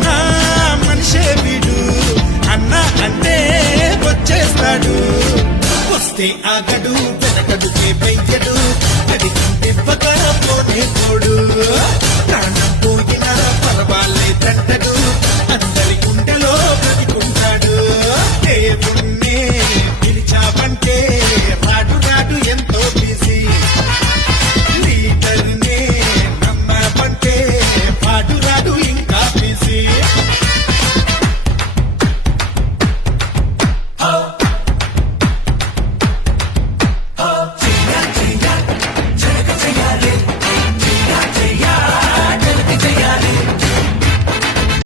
నా మనిషే వీడు. అన్న అంటే వచ్చేస్తాడు. వస్తే ఆగడు వెనకడుకే పై